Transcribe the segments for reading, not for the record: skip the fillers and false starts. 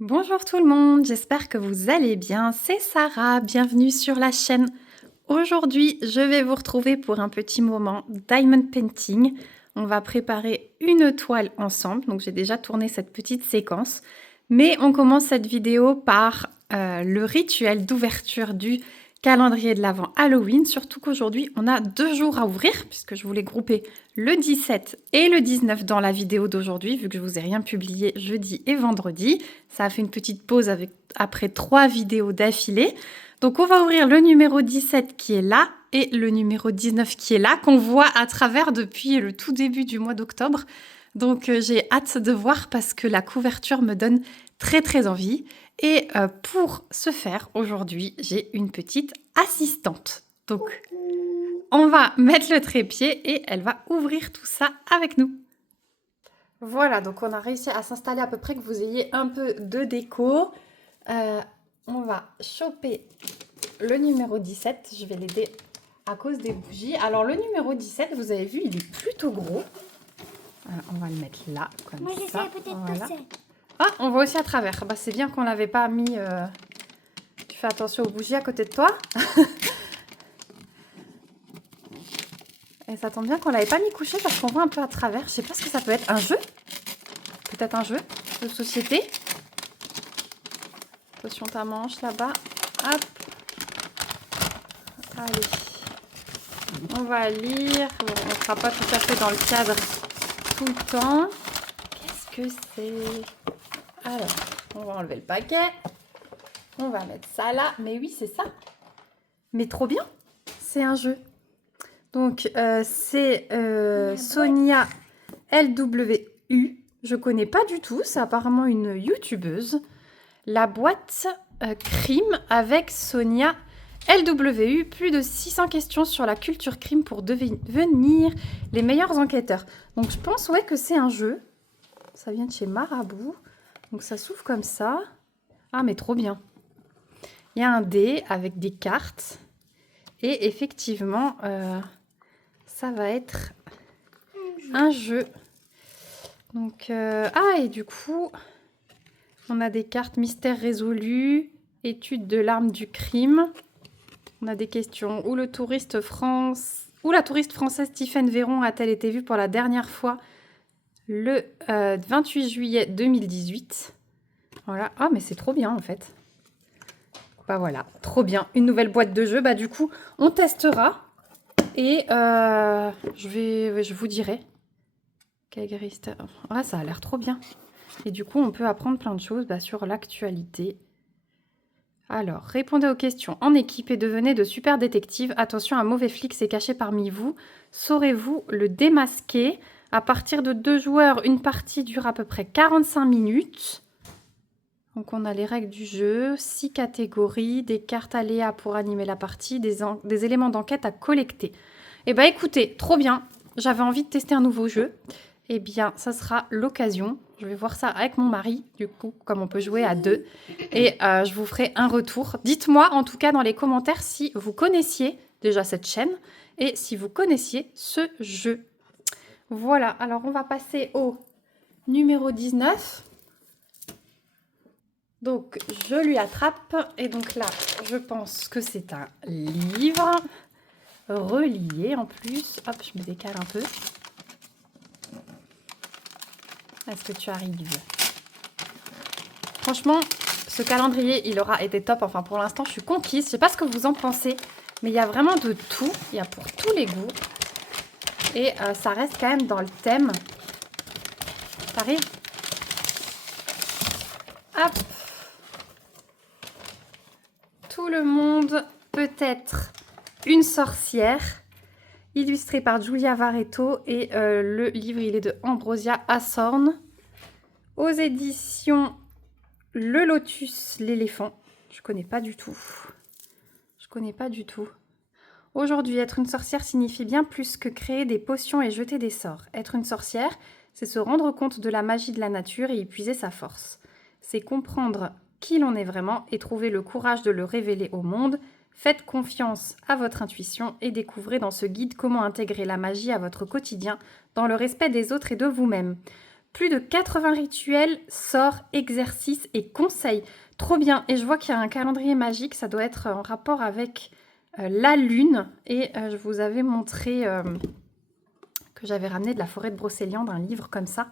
Bonjour tout le monde, j'espère que vous allez bien. C'est Sarah, bienvenue sur la chaîne. Aujourd'hui, je vais vous retrouver pour un petit moment diamond painting. On va préparer une toile ensemble, donc j'ai déjà tourné cette petite séquence. Mais on commence cette vidéo par le rituel d'ouverture du calendrier de l'Avent Halloween. Surtout qu'aujourd'hui, on a 2 jours à ouvrir, puisque je voulais grouper le 17 et le 19 dans la vidéo d'aujourd'hui, vu que je vous ai rien publié jeudi et vendredi. Ça a fait une petite pause après 3 vidéos d'affilée. Donc on va ouvrir le numéro 17 qui est là et le numéro 19 qui est là, qu'on voit à travers depuis le tout début du mois d'octobre. Donc j'ai hâte de voir parce que la couverture me donne très envie. Et pour ce faire, aujourd'hui, j'ai une petite assistante. Donc on va mettre le trépied et elle va ouvrir tout ça avec nous. Voilà, donc on a réussi à s'installer à peu près que vous ayez un peu de déco. On va choper le numéro 17. Je vais l'aider à cause des bougies. Alors le numéro 17, vous avez vu, il est plutôt gros. On va le mettre là, comme Moi, je ça. sais peut-être Voilà. passer. Ah, on voit aussi à travers. Bah, c'est bien qu'on l'avait pas mis... Tu fais attention aux bougies à côté de toi. Et ça tombe bien qu'on l'avait pas mis couché parce qu'on voit un peu à travers. Je sais pas ce que ça peut être. Un jeu? Peut-être un jeu de société. Attention ta manche là-bas. Hop. Allez. On va lire. Bon, on ne sera pas tout à fait dans le cadre tout le temps. Qu'est-ce que c'est? Alors, on va enlever le paquet. On va mettre ça là. Mais oui, c'est ça. Mais trop bien. C'est un jeu. Donc, c'est Sonia LWU. Je connais pas du tout. C'est apparemment une youtubeuse. La boîte crime avec Sonia LWU. Plus de 600 questions sur la culture crime pour devenir les meilleurs enquêteurs. Donc, je pense ouais, que c'est un jeu. Ça vient de chez Marabout. Donc, ça s'ouvre comme ça. Ah, mais trop bien. Il y a un dé avec des cartes. Et effectivement... ça va être un jeu. Donc, et du coup, on a des cartes mystère résolu, étude de l'arme du crime. On a des questions. Où la touriste française Tiffaine Véron a-t-elle été vue pour la dernière fois le 28 juillet 2018? Voilà. Ah, mais c'est trop bien en fait. Bah voilà, trop bien. Une nouvelle boîte de jeu. Bah du coup, on testera. Et je vous dirai. Ah, ça a l'air trop bien. Et du coup, on peut apprendre plein de choses sur l'actualité. Alors, répondez aux questions en équipe et devenez de super détectives. Attention, un mauvais flic s'est caché parmi vous. Saurez-vous le démasquer? À partir de 2 joueurs, une partie dure à peu près 45 minutes. Donc, on a les règles du jeu, 6 catégories, des cartes aléas pour animer la partie, des éléments d'enquête à collecter. Eh bien, écoutez, trop bien. J'avais envie de tester un nouveau jeu. Eh bien, ça sera l'occasion. Je vais voir ça avec mon mari, du coup, comme on peut jouer à 2. Et je vous ferai un retour. Dites-moi, en tout cas, dans les commentaires, si vous connaissiez déjà cette chaîne et si vous connaissiez ce jeu. Voilà, alors on va passer au numéro 19. Donc, je lui attrape. Et donc là, je pense que c'est un livre relié en plus. Hop, je me décale un peu. Est-ce que tu arrives? Franchement, ce calendrier, il aura été top. Enfin, pour l'instant, je suis conquise. Je sais pas ce que vous en pensez, mais il y a vraiment de tout. Il y a pour tous les goûts. Et ça reste quand même dans le thème. T'arrives? Hop! Tout le monde peut être une sorcière. Illustré par Giulia Varetto. Et le livre, il est de Ambrosia Assorn. Aux éditions Le Lotus, l'éléphant. Je connais pas du tout. Je connais pas du tout. Aujourd'hui, être une sorcière signifie bien plus que créer des potions et jeter des sorts. Être une sorcière, c'est se rendre compte de la magie de la nature et y puiser sa force. C'est comprendre qui l'on est vraiment et trouver le courage de le révéler au monde. Faites confiance à votre intuition et découvrez dans ce guide comment intégrer la magie à votre quotidien dans le respect des autres et de vous-même. Plus de 80 rituels, sorts, exercices et conseils. Trop bien. Et je vois qu'il y a un calendrier magique. Ça doit être en rapport avec la lune. Et je vous avais montré que j'avais ramené de la forêt de Brocéliande, un livre comme ça.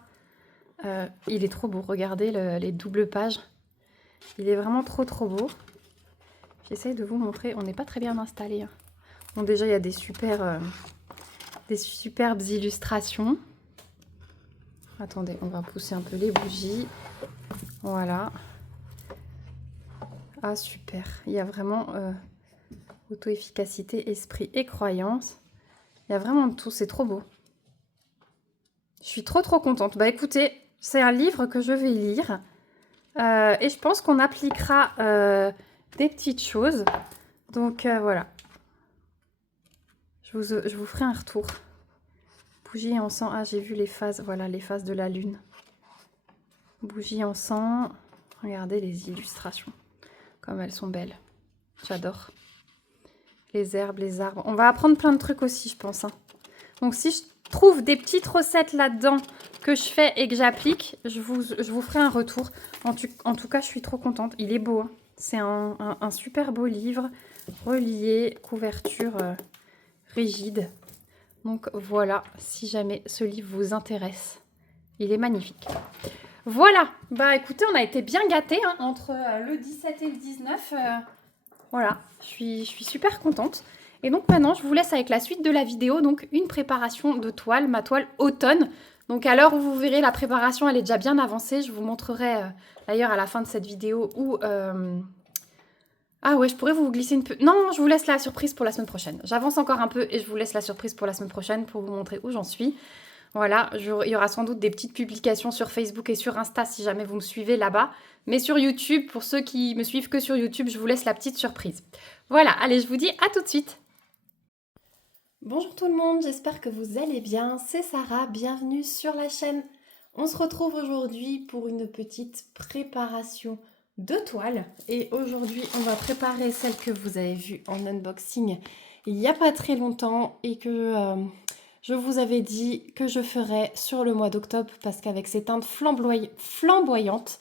Il est trop beau. Regardez les doubles pages. Il est vraiment trop beau. J'essaye de vous montrer. On n'est pas très bien installé. Hein. Bon, déjà, il y a des superbes illustrations. Attendez, on va pousser un peu les bougies. Voilà. Ah, super. Il y a vraiment auto-efficacité, esprit et croyance. Il y a vraiment tout. C'est trop beau. Je suis trop contente. Bah écoutez, c'est un livre que je vais lire. Et je pense qu'on appliquera des petites choses. Donc voilà. Je vous ferai un retour. Bougie en sang. Ah, j'ai vu les phases. Voilà, les phases de la lune. Bougie en sang. Regardez les illustrations. Comme elles sont belles. J'adore. Les herbes, les arbres. On va apprendre plein de trucs aussi, je pense. Hein. Donc, si je trouve des petites recettes là-dedans que je fais et que j'applique, je vous ferai un retour. En tout cas, je suis trop contente. Il est beau. Hein. C'est un super beau livre. Relié, couverture rigide. Donc, voilà. Si jamais ce livre vous intéresse. Il est magnifique. Voilà. Bah, écoutez, on a été bien gâtés hein, entre le 17 et le 19. Voilà, je suis super contente. Et donc maintenant, je vous laisse avec la suite de la vidéo. Donc une préparation de toile, ma toile automne. Donc à l'heure où vous verrez, la préparation, elle est déjà bien avancée. Je vous montrerai d'ailleurs à la fin de cette vidéo où... Ah ouais, je pourrais vous glisser une peu... Non, je vous laisse la surprise pour la semaine prochaine. J'avance encore un peu et je vous laisse la surprise pour la semaine prochaine pour vous montrer où j'en suis. Voilà, il y aura sans doute des petites publications sur Facebook et sur Insta si jamais vous me suivez là-bas. Mais sur YouTube, pour ceux qui me suivent que sur YouTube, je vous laisse la petite surprise. Voilà, allez, je vous dis à tout de suite. Bonjour tout le monde, j'espère que vous allez bien. C'est Sarah, bienvenue sur la chaîne. On se retrouve aujourd'hui pour une petite préparation de toile. Et aujourd'hui, on va préparer celle que vous avez vue en unboxing il n'y a pas très longtemps et que... je vous avais dit que je ferais sur le mois d'octobre parce qu'avec ces teintes flamboyantes,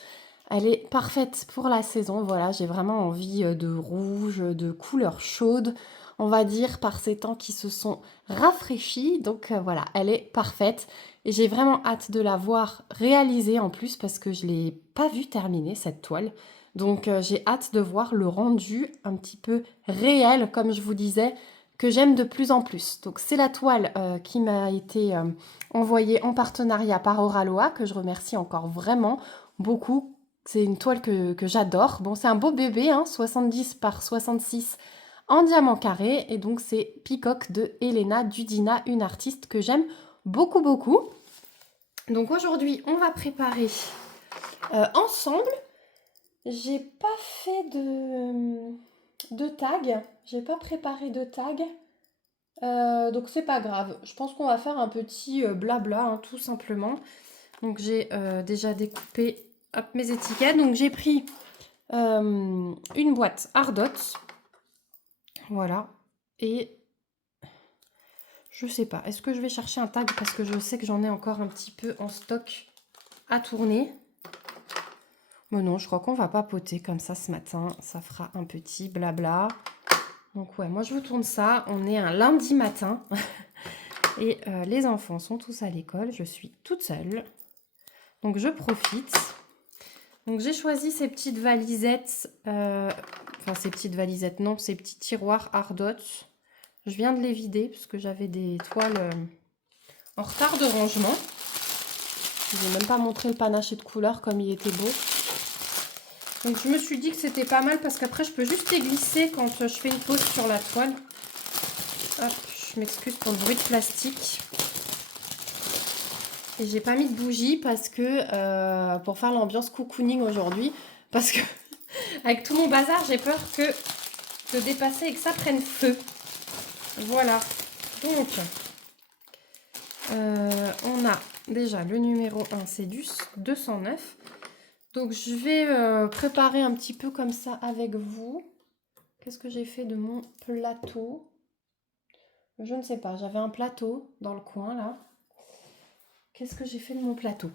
elle est parfaite pour la saison. Voilà, j'ai vraiment envie de rouge, de couleurs chaudes, on va dire, par ces temps qui se sont rafraîchis. Donc voilà, elle est parfaite. Et j'ai vraiment hâte de la voir réalisée en plus parce que je ne l'ai pas vue terminer cette toile. Donc j'ai hâte de voir le rendu un petit peu réel, comme je vous disais, que j'aime de plus en plus. Donc c'est la toile qui m'a été envoyée en partenariat par Oraloa, que je remercie encore vraiment beaucoup. C'est une toile que j'adore. Bon, c'est un beau bébé, hein, 70 par 66 en diamant carré. Et donc c'est Peacock de Elena Dudina, une artiste que j'aime beaucoup. Donc aujourd'hui, on va préparer ensemble. J'ai pas fait de tag. J'ai pas préparé de tag. Donc c'est pas grave. Je pense qu'on va faire un petit blabla, hein, tout simplement. Donc j'ai déjà découpé hop, mes étiquettes. Donc j'ai pris une boîte Ardot. Voilà. Et je sais pas. Est-ce que je vais chercher un tag parce que je sais que j'en ai encore un petit peu en stock à tourner. Mais non, je crois qu'on va papoter comme ça ce matin. Ça fera un petit blabla. Donc ouais, moi je vous tourne ça. On est un lundi matin. Et les enfants sont tous à l'école. Je suis toute seule. Donc je profite. Donc j'ai choisi ces petites valisettes. Enfin ces petites valisettes, non. Ces petits tiroirs Ardot. Je viens de les vider parce que j'avais des toiles en retard de rangement. Je n'ai même pas montré le panaché de couleurs comme il était beau. Donc je me suis dit que c'était pas mal parce qu'après je peux juste les glisser quand je fais une pause sur la toile. Hop, je m'excuse pour le bruit de plastique. Et j'ai pas mis de bougie parce que pour faire l'ambiance cocooning aujourd'hui, parce que avec tout mon bazar, j'ai peur de dépasser et que ça prenne feu. Voilà. Donc on a déjà le numéro 1, c'est du 209. Donc je vais préparer un petit peu comme ça avec vous. Qu'est-ce que j'ai fait de mon plateau? Je ne sais pas, j'avais un plateau dans le coin là. Qu'est-ce que j'ai fait de mon plateau?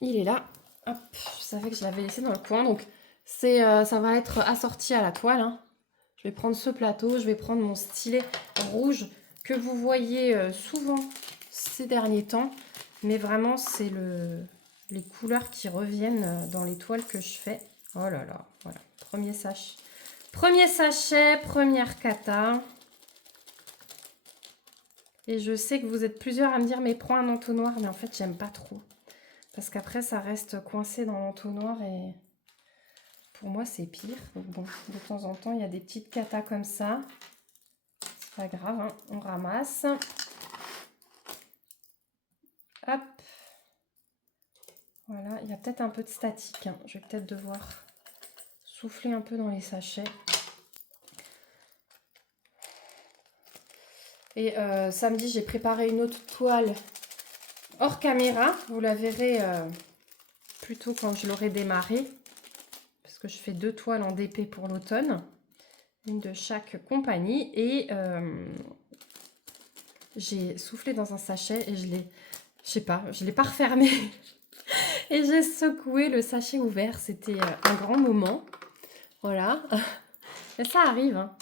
il est là. Hop, je savais que je l'avais laissé dans le coin. Donc, ça va être assorti à la toile. Hein. Je vais prendre ce plateau. Je vais prendre mon stylet rouge que vous voyez souvent ces derniers temps. Mais vraiment, c'est les couleurs qui reviennent dans les toiles que je fais. Oh là là, voilà. Premier sachet. Premier sachet, première cata. Et je sais que vous êtes plusieurs à me dire, mais prends un entonnoir. Mais en fait, j'aime pas trop. Parce qu'après, ça reste coincé dans l'entonnoir et pour moi, c'est pire. Donc bon, de temps en temps, il y a des petites catas comme ça. C'est pas grave, hein, on ramasse. Hop. Voilà, il y a peut-être un peu de statique. Hein. Je vais peut-être devoir souffler un peu dans les sachets. Et samedi, j'ai préparé une autre toile hors caméra. Vous la verrez plutôt quand je l'aurai démarré. Parce que je fais 2 toiles en DP pour l'automne. Une de chaque compagnie. Et j'ai soufflé dans un sachet et je l'ai pas refermé. Et j'ai secoué le sachet ouvert. C'était un grand moment. Voilà. Mais ça arrive. Hein.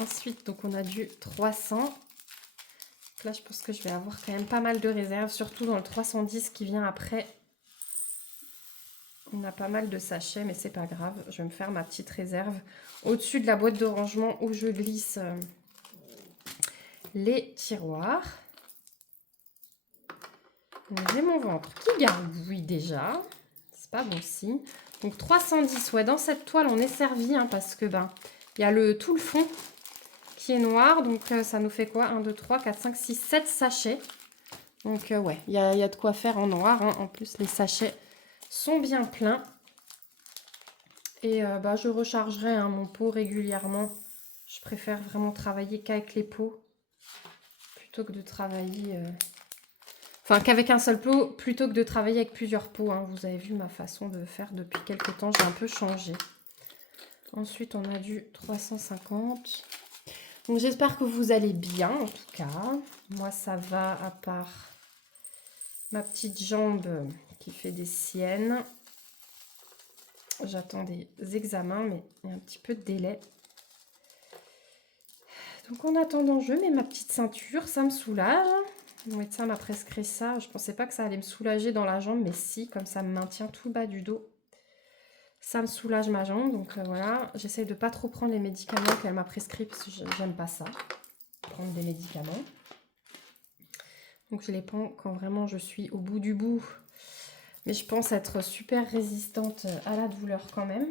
Ensuite, donc on a du 300. Là, je pense que je vais avoir quand même pas mal de réserves, surtout dans le 310 qui vient après. On a pas mal de sachets, mais c'est pas grave. Je vais me faire ma petite réserve au-dessus de la boîte de rangement où je glisse les tiroirs. J'ai mon ventre qui gargouille déjà. C'est pas bon signe. Donc 310, ouais, dans cette toile, on est servi hein, parce que il y a tout le fond qui est noir. Donc ça nous fait quoi? 1, 2, 3, 4, 5, 6, 7 sachets. Donc ouais, il y a de quoi faire en noir. Hein. En plus, les sachets sont bien pleins. Et je rechargerai hein, mon pot régulièrement. Je préfère vraiment travailler qu'avec les pots plutôt que de travailler... Enfin, qu'avec un seul pot plutôt que de travailler avec plusieurs pots. Hein. Vous avez vu ma façon de faire depuis quelques temps. J'ai un peu changé. Ensuite, on a du 350. Donc, j'espère que vous allez bien, en tout cas. Moi, ça va, à part ma petite jambe qui fait des siennes. J'attends des examens, mais il y a un petit peu de délai. Donc, en attendant, je mets ma petite ceinture. Ça me soulage. Mon médecin m'a prescrit ça. Je ne pensais pas que ça allait me soulager dans la jambe, mais si, comme ça me maintient tout le bas du dos. Ça me soulage ma jambe, donc voilà. J'essaie de ne pas trop prendre les médicaments qu'elle m'a prescrits parce que j'aime pas ça, prendre des médicaments. Donc je les prends quand vraiment je suis au bout du bout. Mais je pense être super résistante à la douleur quand même.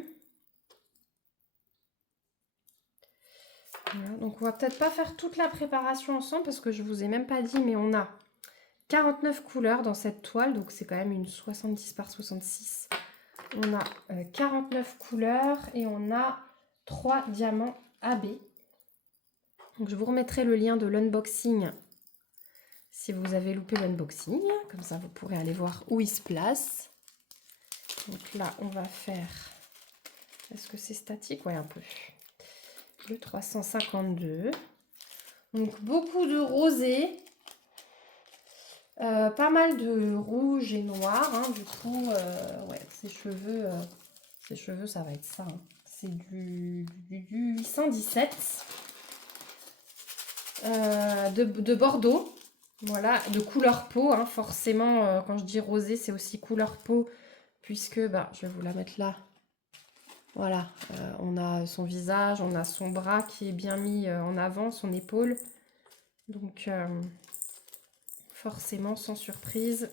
Voilà, donc on va peut-être pas faire toute la préparation ensemble parce que je vous ai même pas dit, mais on a 49 couleurs dans cette toile, donc c'est quand même une 70 par 66. On a 49 couleurs et on a 3 diamants AB. Donc je vous remettrai le lien de l'unboxing si vous avez loupé l'unboxing. Comme ça, vous pourrez aller voir où il se place. Donc là, on va faire... Est-ce que c'est statique? Ouais, un peu. Le 352. Donc beaucoup de rosé. Pas mal de rouge et noir. Hein. Du coup, ouais, ces cheveux, ça va être ça. Hein. C'est du 817 de Bordeaux. Voilà, de couleur peau. Hein. Forcément, quand je dis rosé, c'est aussi couleur peau. Puisque, je vais vous la mettre là. Voilà, on a son visage, on a son bras qui est bien mis en avant, son épaule. Donc, forcément, sans surprise.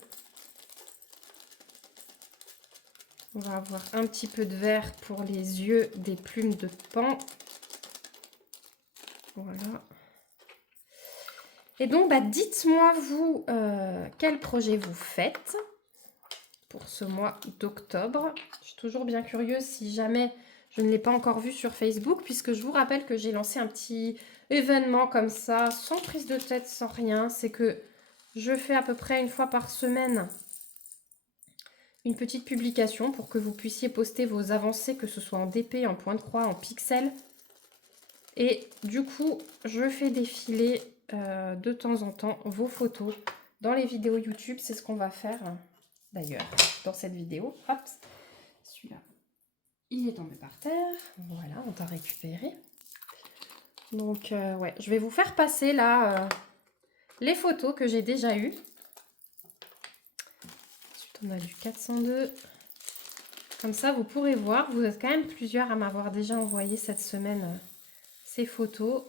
On va avoir un petit peu de vert pour les yeux des plumes de paon. Voilà. Et donc, dites-moi, vous, quel projet vous faites pour ce mois d'octobre. Je suis toujours bien curieuse si jamais je ne l'ai pas encore vu sur Facebook, puisque je vous rappelle que j'ai lancé un petit événement comme ça, sans prise de tête, sans rien. C'est que je fais à peu près une fois par semaine une petite publication pour que vous puissiez poster vos avancées, que ce soit en DP, en point de croix, en pixels. Et du coup, je fais défiler de temps en temps vos photos dans les vidéos YouTube. C'est ce qu'on va faire d'ailleurs, dans cette vidéo. Hop, celui-là, il est tombé par terre. Voilà, on t'a récupéré. Donc, ouais, je vais vous faire passer là les photos que j'ai déjà eues. Ensuite, on a du 402. Comme ça, vous pourrez voir. Vous êtes quand même plusieurs à m'avoir déjà envoyé cette semaine ces photos.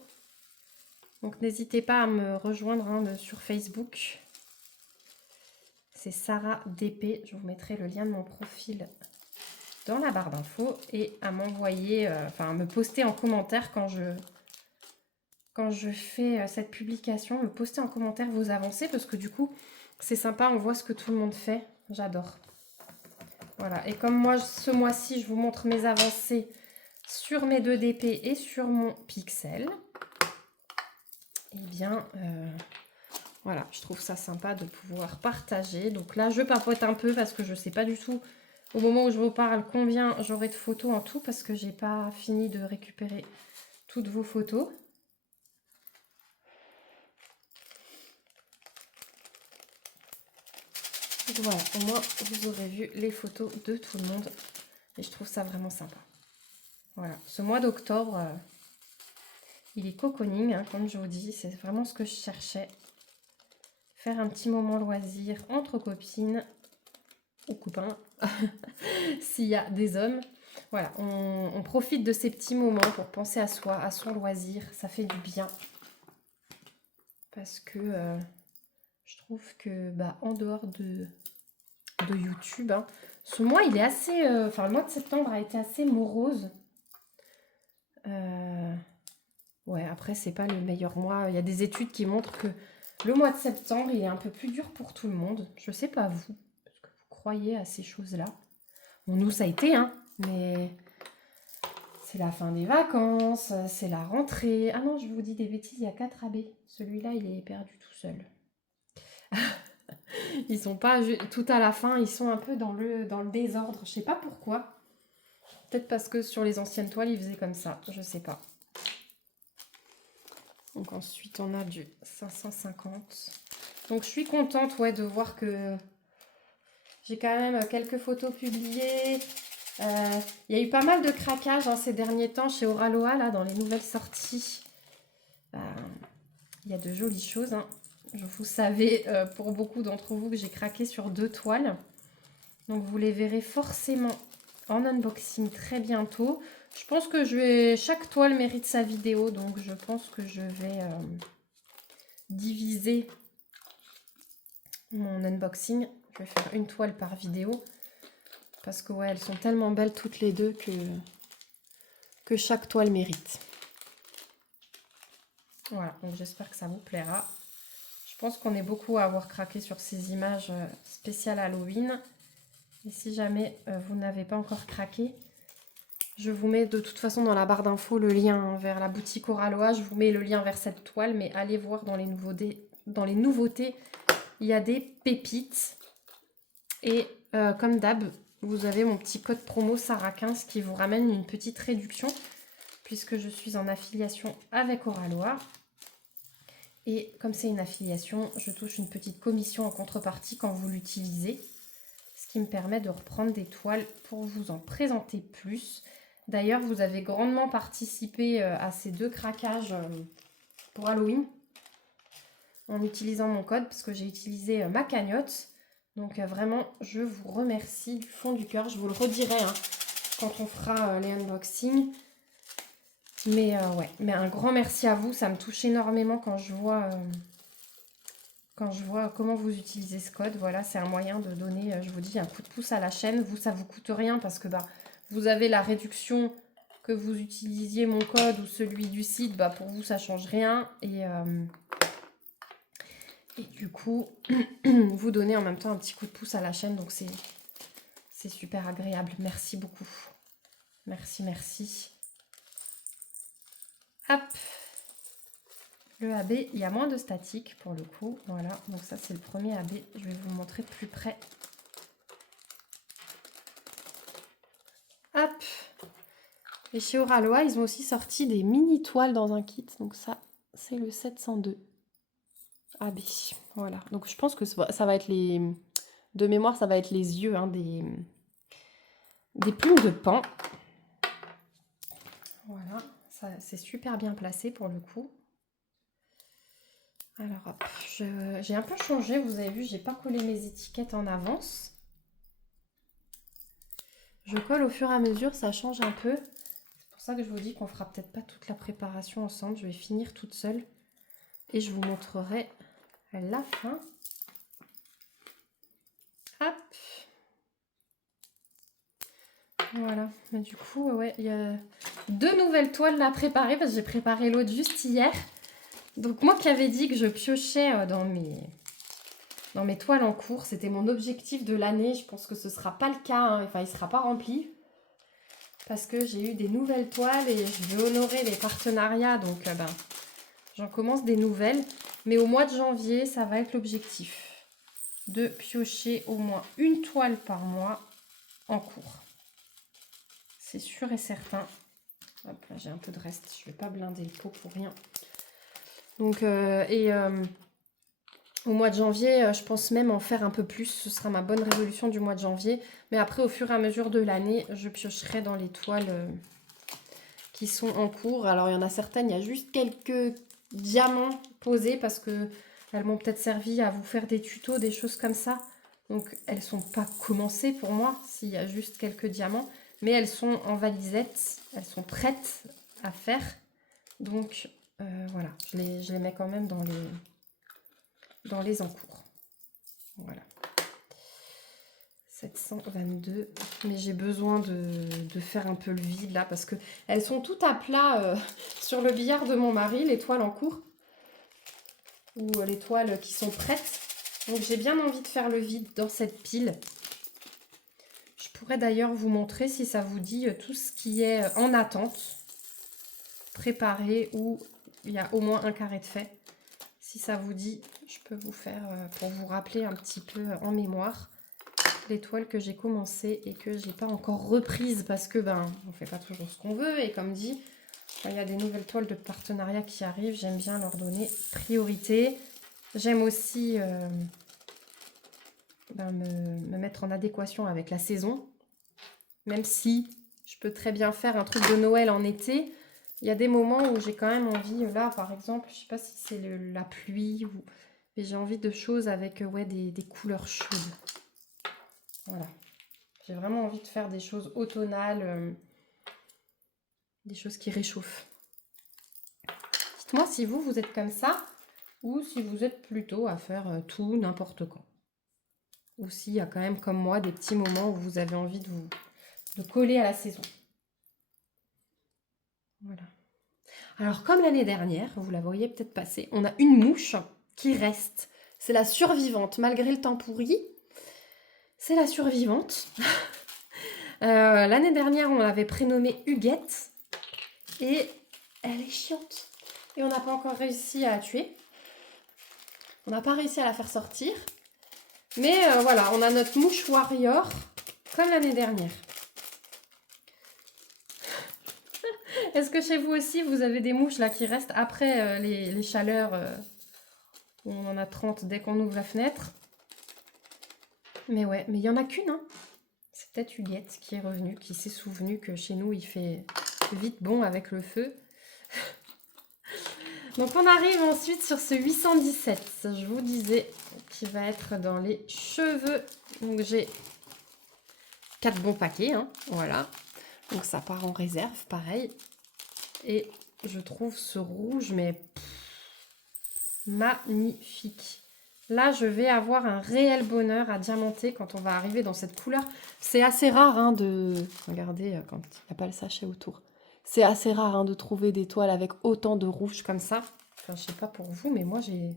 Donc, n'hésitez pas à me rejoindre sur Facebook. C'est Sarah DP. Je vous mettrai le lien de mon profil dans la barre d'infos et à m'envoyer, à me poster en commentaire quand je fais cette publication. Me poster en commentaire vos avancées parce que du coup, c'est sympa. On voit ce que tout le monde fait. J'adore. Voilà. Et comme moi, ce mois-ci, je vous montre mes avancées sur mes 2 DP et sur mon pixel. Eh bien, voilà, je trouve ça sympa de pouvoir partager. Donc là, je papote un peu parce que je ne sais pas du tout, au moment où je vous parle, combien j'aurai de photos en tout parce que j'ai pas fini de récupérer toutes vos photos. Donc voilà, au moins, vous aurez vu les photos de tout le monde. Et je trouve ça vraiment sympa. Voilà, ce mois d'octobre, il est cocooning, hein, comme je vous dis. C'est vraiment ce que je cherchais. Faire un petit moment loisir entre copines ou copains, s'il y a des hommes. Voilà, on profite de ces petits moments pour penser à soi, à son loisir. Ça fait du bien. Parce que je trouve que, en dehors de YouTube, hein, ce mois, il est assez... le mois de septembre a été assez morose. Ouais, après, c'est pas le meilleur mois. Il y a des études qui montrent que le mois de septembre, il est un peu plus dur pour tout le monde. Je sais pas vous, parce que vous croyez à ces choses-là. Bon, nous, ça a été, hein, mais c'est la fin des vacances, c'est la rentrée. Ah non, je vous dis des bêtises, il y a 4 AB. Celui-là, il est perdu tout seul. Ils sont pas tout à la fin, ils sont un peu dans le désordre. Je sais pas pourquoi. Peut-être parce que sur les anciennes toiles, ils faisaient comme ça. Je sais pas. Donc ensuite, on a du 550. Donc je suis contente de voir que j'ai quand même quelques photos publiées. Il y a eu pas mal de craquages ces derniers temps chez Oraloa, là, dans les nouvelles sorties. Il y a de jolies choses. Hein. Vous savez, pour beaucoup d'entre vous, que j'ai craqué sur 2 toiles. Donc vous les verrez forcément en unboxing très bientôt. Je pense que chaque toile mérite sa vidéo, donc je pense que je vais diviser mon unboxing. Je vais faire une toile par vidéo. Parce que elles sont tellement belles toutes les deux que chaque toile mérite. Voilà, donc j'espère que ça vous plaira. Je pense qu'on est beaucoup à avoir craqué sur ces images spéciales Halloween. Et si jamais vous n'avez pas encore craqué, je vous mets de toute façon dans la barre d'infos le lien vers la boutique Oraloa. Je vous mets le lien vers cette toile, mais allez voir dans les nouveautés, il y a des pépites. Et comme d'hab, vous avez mon petit code promo Sarah15 qui vous ramène une petite réduction puisque je suis en affiliation avec Oraloa. Et comme c'est une affiliation, je touche une petite commission en contrepartie quand vous l'utilisez. Ce qui me permet de reprendre des toiles pour vous en présenter plus. D'ailleurs, vous avez grandement participé à ces 2 craquages pour Halloween en utilisant mon code parce que j'ai utilisé ma cagnotte. Donc vraiment, je vous remercie du fond du cœur. Je vous le redirai quand on fera les unboxings. Mais mais un grand merci à vous. Ça me touche énormément quand je vois comment vous utilisez ce code. Voilà, c'est un moyen de donner, je vous dis, un coup de pouce à la chaîne. Vous, ça vous coûte rien parce que vous avez la réduction que vous utilisiez mon code ou celui du site. Pour vous, ça change rien. Et du coup, vous donnez en même temps un petit coup de pouce à la chaîne. Donc, c'est super agréable. Merci beaucoup. Merci, merci. Hop. Le AB, il y a moins de statique pour le coup. Voilà, donc ça, c'est le premier AB. Je vais vous montrer de plus près. Hop. Et chez Oraloa, ils ont aussi sorti des mini toiles dans un kit. Donc ça, c'est le 702 AB. Voilà. Donc je pense que ça va être De mémoire, ça va être les yeux, hein, des plumes de paon. Voilà, c'est super bien placé pour le coup. Alors hop, j'ai un peu changé, vous avez vu, j'ai pas collé mes étiquettes en avance. Je colle au fur et à mesure, ça change un peu. C'est pour ça que je vous dis qu'on fera peut-être pas toute la préparation ensemble. Je vais finir toute seule et je vous montrerai à la fin. Hop. Voilà, mais du coup, ouais, il y a 2 nouvelles toiles à préparer parce que j'ai préparé l'autre juste hier. Donc moi qui avais dit que je piochais dans mes toiles en cours, c'était mon objectif de l'année. Je pense que ce ne sera pas le cas, hein. Enfin il ne sera pas rempli. Parce que j'ai eu des nouvelles toiles et je veux honorer les partenariats. Donc j'en commence des nouvelles. Mais au mois de janvier, ça va être l'objectif. De piocher au moins une toile par mois en cours. C'est sûr et certain. Hop, là j'ai un peu de reste. Je ne vais pas blinder le pot pour rien. Donc, au mois de janvier, je pense même en faire un peu plus. Ce sera ma bonne résolution du mois de janvier. Mais après, au fur et à mesure de l'année, je piocherai dans les toiles qui sont en cours. Alors, il y en a certaines, il y a juste quelques diamants posés parce que elles m'ont peut-être servi à vous faire des tutos, des choses comme ça. Donc, elles ne sont pas commencées pour moi, s'il y a juste quelques diamants. Mais elles sont en valisette. Elles sont prêtes à faire. Donc, voilà, je les mets quand même dans les encours. Voilà. 722. Mais j'ai besoin de faire un peu le vide là parce que elles sont toutes à plat sur le billard de mon mari, les toiles en cours. Ou les toiles qui sont prêtes. Donc j'ai bien envie de faire le vide dans cette pile. Je pourrais d'ailleurs vous montrer si ça vous dit tout ce qui est en attente. Préparé ou il y a au moins un carré de fait. Si ça vous dit, je peux vous faire, pour vous rappeler un petit peu en mémoire, les toiles que j'ai commencé et que j'ai pas encore reprises parce que on fait pas toujours ce qu'on veut. Et comme dit, quand il y a des nouvelles toiles de partenariat qui arrivent, j'aime bien leur donner priorité. J'aime aussi me mettre en adéquation avec la saison. Même si je peux très bien faire un truc de Noël en été, il y a des moments où j'ai quand même envie, là par exemple, je sais pas si c'est la pluie, mais j'ai envie de choses avec des couleurs chaudes. Voilà. J'ai vraiment envie de faire des choses automnales, des choses qui réchauffent. Dites-moi si vous êtes comme ça, ou si vous êtes plutôt à faire tout, n'importe quand. Ou s'il y a quand même comme moi des petits moments où vous avez envie de coller à la saison. Voilà. Alors, comme l'année dernière, vous la voyez peut-être passer, on a une mouche qui reste. C'est la survivante, malgré le temps pourri. C'est la survivante. L'année dernière, on l'avait prénommée Huguette. Et elle est chiante. Et on n'a pas encore réussi à la tuer. On n'a pas réussi à la faire sortir. Mais voilà, on a notre mouche warrior, comme l'année dernière. Est-ce que chez vous aussi, vous avez des mouches là qui restent après les chaleurs où on en a 30 dès qu'on ouvre la fenêtre? Mais ouais, mais il n'y en a qu'une. Hein. C'est peut-être Huguette qui est revenue, qui s'est souvenu que chez nous, il fait vite bon avec le feu. Donc on arrive ensuite sur ce 817, je vous disais, qui va être dans les cheveux. Donc j'ai 4 bons paquets, hein, voilà. Donc ça part en réserve, pareil. Et je trouve ce rouge, mais magnifique. Là, je vais avoir un réel bonheur à diamanter quand on va arriver dans cette couleur. C'est assez rare hein, de... Regardez, quand il n'y a pas le sachet autour. C'est assez rare hein, de trouver des toiles avec autant de rouge comme ça. Enfin, je sais pas pour vous, mais moi, j'ai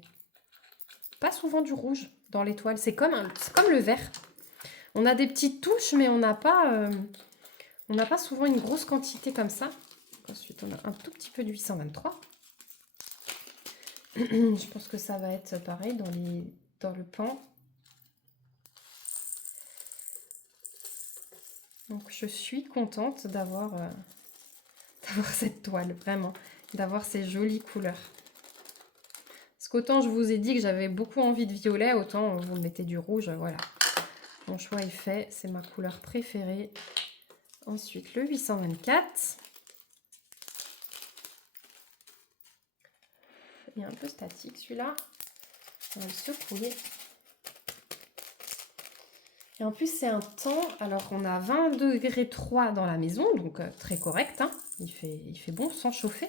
pas souvent du rouge dans les toiles. C'est comme le vert. On a des petites touches, mais on n'a pas souvent une grosse quantité comme ça. Ensuite, on a un tout petit peu de 823. Je pense que ça va être pareil dans le pan. Donc je suis contente d'avoir cette toile, vraiment, d'avoir ces jolies couleurs. Parce qu'autant je vous ai dit que j'avais beaucoup envie de violet, autant vous mettez du rouge, voilà. Mon choix est fait, c'est ma couleur préférée. Ensuite, le 824. Il est un peu statique celui-là. On va le secouer. Et en plus, c'est un temps... Alors, on a 20 degrés 3 dans la maison, donc très correct. Hein. Il fait bon sans chauffer.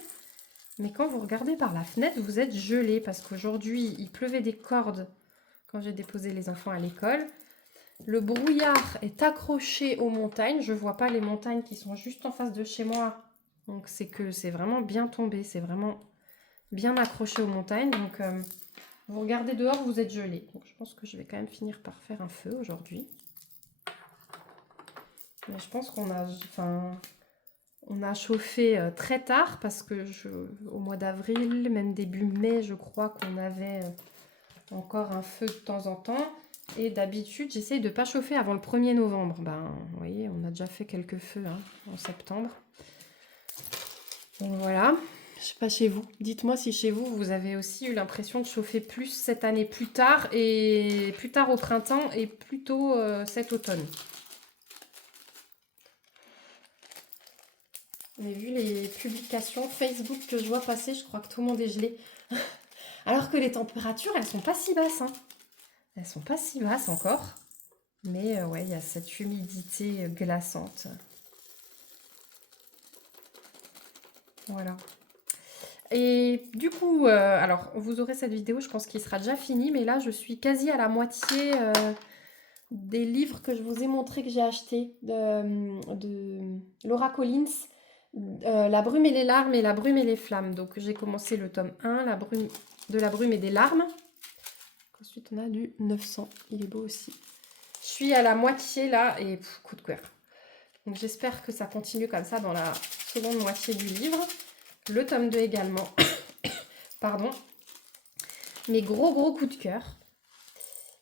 Mais quand vous regardez par la fenêtre, vous êtes gelé parce qu'aujourd'hui, il pleuvait des cordes quand j'ai déposé les enfants à l'école. Le brouillard est accroché aux montagnes. Je ne vois pas les montagnes qui sont juste en face de chez moi. Donc, c'est que c'est vraiment bien tombé. C'est vraiment bien accroché aux montagnes. Donc, vous regardez dehors, vous êtes gelé. Donc, je pense que je vais quand même finir par faire un feu aujourd'hui. Mais je pense qu'on a... Enfin, on a chauffé très tard parce que au mois d'avril, même début mai, je crois qu'on avait encore un feu de temps en temps. Et d'habitude, j'essaye de ne pas chauffer avant le 1er novembre. Ben, vous voyez, on a déjà fait quelques feux hein, en septembre. Donc voilà. Je sais pas chez vous. Dites-moi si chez vous, vous avez aussi eu l'impression de chauffer plus cette année plus tard et plus tard au printemps et plus tôt cet automne. Mais vu les publications Facebook que je vois passer, je crois que tout le monde est gelé. Alors que les températures, elles sont pas si basses. Hein. Elles sont pas si basses encore. Mais ouais, il y a cette humidité glaçante. Voilà. Et du coup, alors vous aurez cette vidéo, je pense qu'il sera déjà fini. Mais là, je suis quasi à la moitié des livres que je vous ai montré que j'ai achetés de Laura Collins. La brume et les larmes et la brume et les flammes. Donc j'ai commencé le tome 1, de la brume et des larmes. Ensuite on a du 900, il est beau aussi. Je suis à la moitié là et coup de cœur. Donc j'espère que ça continue comme ça dans la seconde moitié du livre. Le tome 2 également. Pardon. Mes gros coups de cœur.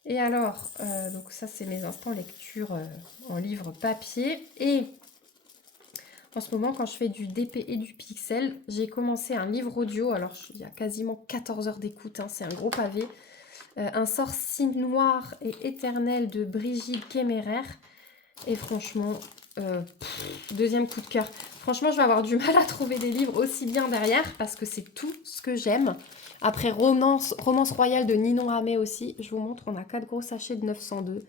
Et alors, donc ça c'est mes instants lecture en livre papier. Et en ce moment, quand je fais du DP et du pixel, j'ai commencé un livre audio. Alors, il y a quasiment 14 heures d'écoute. Hein, c'est un gros pavé. Un sorcier noir et éternel de Brigitte Kéméraire. Et franchement, deuxième coup de cœur. Franchement, je vais avoir du mal à trouver des livres aussi bien derrière parce que c'est tout ce que j'aime. Après, Romance royale de Ninon Hamé aussi. Je vous montre, on a 4 gros sachets de 902.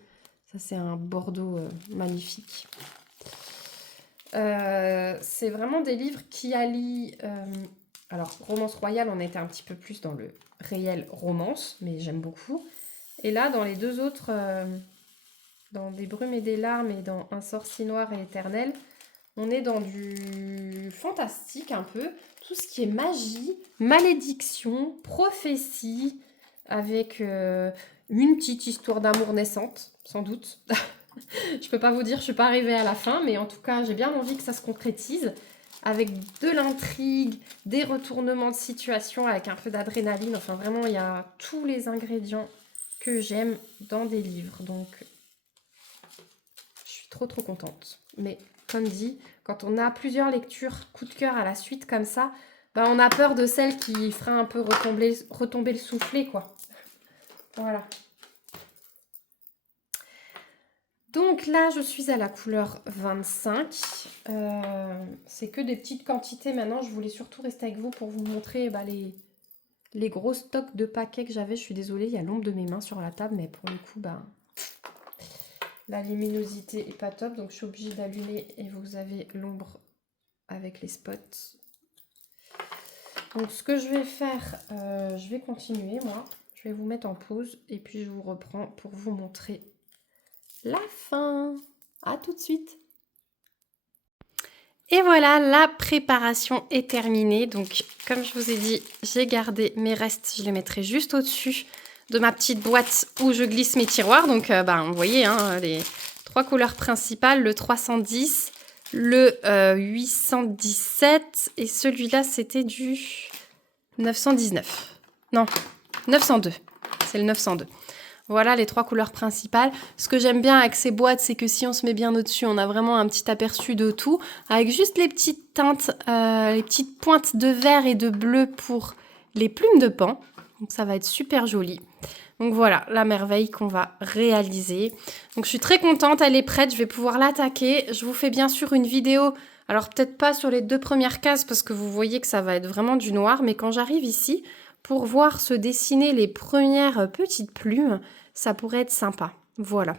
Ça, c'est un Bordeaux magnifique. C'est vraiment des livres qui allient... alors, Romance royale, on était un petit peu plus dans le réel romance, mais j'aime beaucoup. Et là, dans les deux autres, dans Des brumes et des larmes et dans Un sorcier noir et éternel, on est dans du fantastique un peu. Tout ce qui est magie, malédiction, prophétie, avec une petite histoire d'amour naissante, sans doute. Je peux pas vous dire, je suis pas arrivée à la fin, mais en tout cas, j'ai bien envie que ça se concrétise avec de l'intrigue, des retournements de situation, avec un peu d'adrénaline. Enfin, vraiment, il y a tous les ingrédients que j'aime dans des livres. Donc, je suis trop contente. Mais comme dit, quand on a plusieurs lectures coup de cœur à la suite comme ça, bah, on a peur de celle qui fera un peu retomber le soufflet, quoi. Voilà. Donc là, je suis à la couleur 25. C'est que des petites quantités maintenant. Je voulais surtout rester avec vous pour vous montrer les gros stocks de paquets que j'avais. Je suis désolée, il y a l'ombre de mes mains sur la table, mais pour le coup, la luminosité est pas top. Donc je suis obligée d'allumer et vous avez l'ombre avec les spots. Donc ce que je vais faire, je vais continuer moi. Je vais vous mettre en pause et puis je vous reprends pour vous montrer la fin. À tout de suite. Et voilà, la préparation est terminée. Donc, comme je vous ai dit, j'ai gardé mes restes. Je les mettrai juste au-dessus de ma petite boîte où je glisse mes tiroirs. Donc, vous voyez, hein, les 3 couleurs principales, le 310, le 817 et celui-là, c'était du 919. Non, 902. C'est le 902. Voilà les 3 couleurs principales. Ce que j'aime bien avec ces boîtes, c'est que si on se met bien au-dessus, on a vraiment un petit aperçu de tout. Avec juste les petites teintes, les petites pointes de vert et de bleu pour les plumes de pan. Donc ça va être super joli. Donc voilà, la merveille qu'on va réaliser. Donc je suis très contente, elle est prête, je vais pouvoir l'attaquer. Je vous fais bien sûr une vidéo, alors peut-être pas sur les 2 premières cases parce que vous voyez que ça va être vraiment du noir, mais quand j'arrive ici, pour voir se dessiner les premières petites plumes, ça pourrait être sympa. Voilà.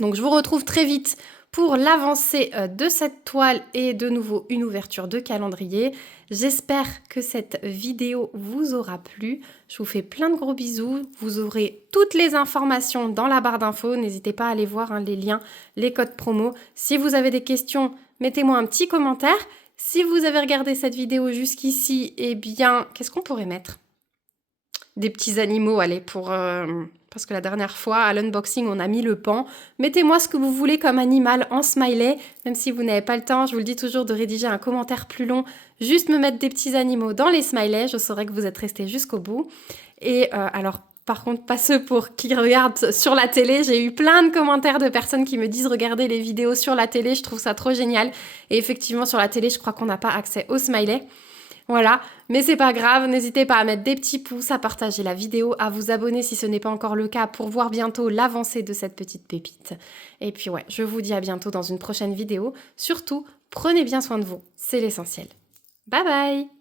Donc je vous retrouve très vite pour l'avancée de cette toile et de nouveau une ouverture de calendrier. J'espère que cette vidéo vous aura plu. Je vous fais plein de gros bisous. Vous aurez toutes les informations dans la barre d'infos. N'hésitez pas à aller voir les liens, les codes promo. Si vous avez des questions, mettez-moi un petit commentaire. Si vous avez regardé cette vidéo jusqu'ici, eh bien, qu'est-ce qu'on pourrait mettre? Des petits animaux, allez, parce que la dernière fois, à l'unboxing, on a mis le pan. Mettez-moi ce que vous voulez comme animal en smiley, même si vous n'avez pas le temps, je vous le dis toujours, de rédiger un commentaire plus long. Juste me mettre des petits animaux dans les smileys, je saurai que vous êtes restés jusqu'au bout. Et alors, par contre, pas ceux qui regardent sur la télé. J'ai eu plein de commentaires de personnes qui me disent « Regardez les vidéos sur la télé, je trouve ça trop génial ». Et effectivement, sur la télé, je crois qu'on n'a pas accès au smiley. Voilà, mais c'est pas grave, n'hésitez pas à mettre des petits pouces, à partager la vidéo, à vous abonner si ce n'est pas encore le cas pour voir bientôt l'avancée de cette petite pépite. Et puis ouais, je vous dis à bientôt dans une prochaine vidéo. Surtout, prenez bien soin de vous, c'est l'essentiel. Bye bye!